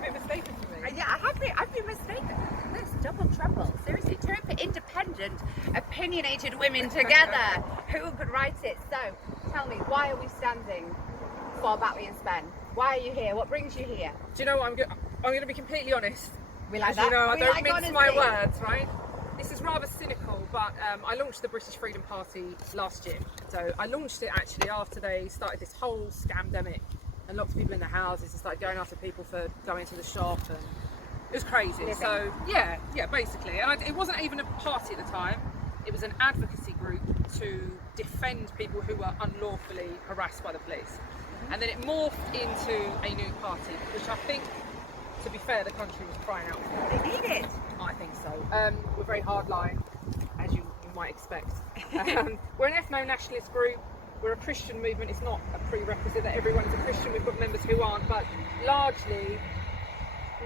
a bit mistaken for me. Yeah, I've been mistaken. This double trouble. Seriously, turn for independent, opinionated women together. Who could write it? So, tell me, why are we standing for Batley and Spen? Why are you here? What brings you here? Do you know what? I'm going to be completely honest. We like As that. you know, I We don't like mince honesty. my words, right? This is rather cynical, but I launched the British Freedom Party last year. So I launched it actually after they started this whole scamdemic and locked people in their houses and started going after people for going to the shop, and it was crazy. Living. So yeah, basically. And it wasn't even a party at the time. It was an advocacy group to defend people who were unlawfully harassed by the police. And then it morphed into a new party, which I think, to be fair, the country was crying out for. They need it. I think so. We're very hardline, as you might expect. We're an ethno-nationalist group. We're a Christian movement. It's not a prerequisite that everyone's a Christian. We've got members who aren't, but largely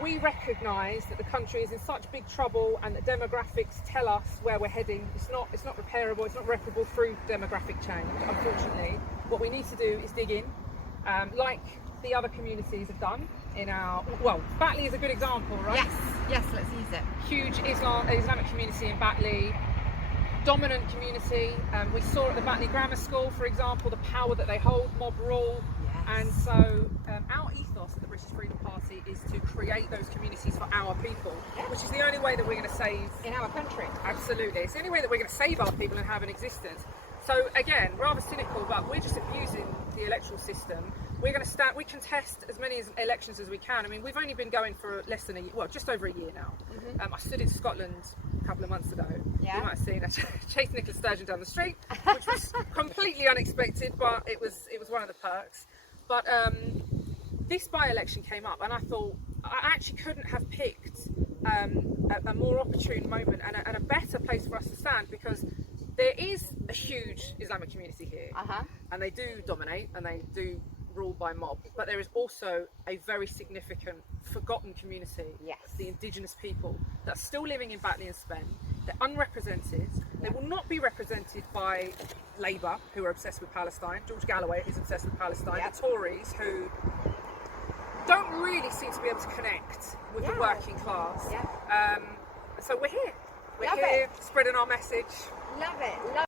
we recognise that the country is in such big trouble, and that demographics tell us where we're heading. It's not repairable. It's not reparable through demographic change. Unfortunately, what we need to do is dig in, like the other communities have done. Batley is a good example, right? Yes, let's use it. Huge Islamic community in Batley, dominant community. We saw at the Batley Grammar School, for example, the power that they hold, mob rule. Yes. And so our ethos at the British Freedom Party is to create those communities for our people, which is the only way that we're going to save... In our country. Absolutely. It's the only way that we're going to save our people and have an existence. So again, rather cynical, but we're just abusing the electoral system. We're going to we contest as many elections as we can. I mean, we've only been going for less than just over a year now. I stood in Scotland a couple of months ago. Yeah. You might have seen I chased Nicola Sturgeon down the street, which was completely unexpected, but it was one of the perks. But this by-election came up, and I thought I actually couldn't have picked a more opportune moment and a better place for us to stand, because there is a huge Islamic community here, and they do dominate and they do rule by mob, but there is also a very significant forgotten community, the indigenous people, that are still living in Batley and Spen. They're unrepresented. They will not be represented by Labour, who are obsessed with Palestine. George Galloway is obsessed with Palestine. The Tories, who don't really seem to be able to connect with the working class. So we're here. We're here spreading our message. Love it.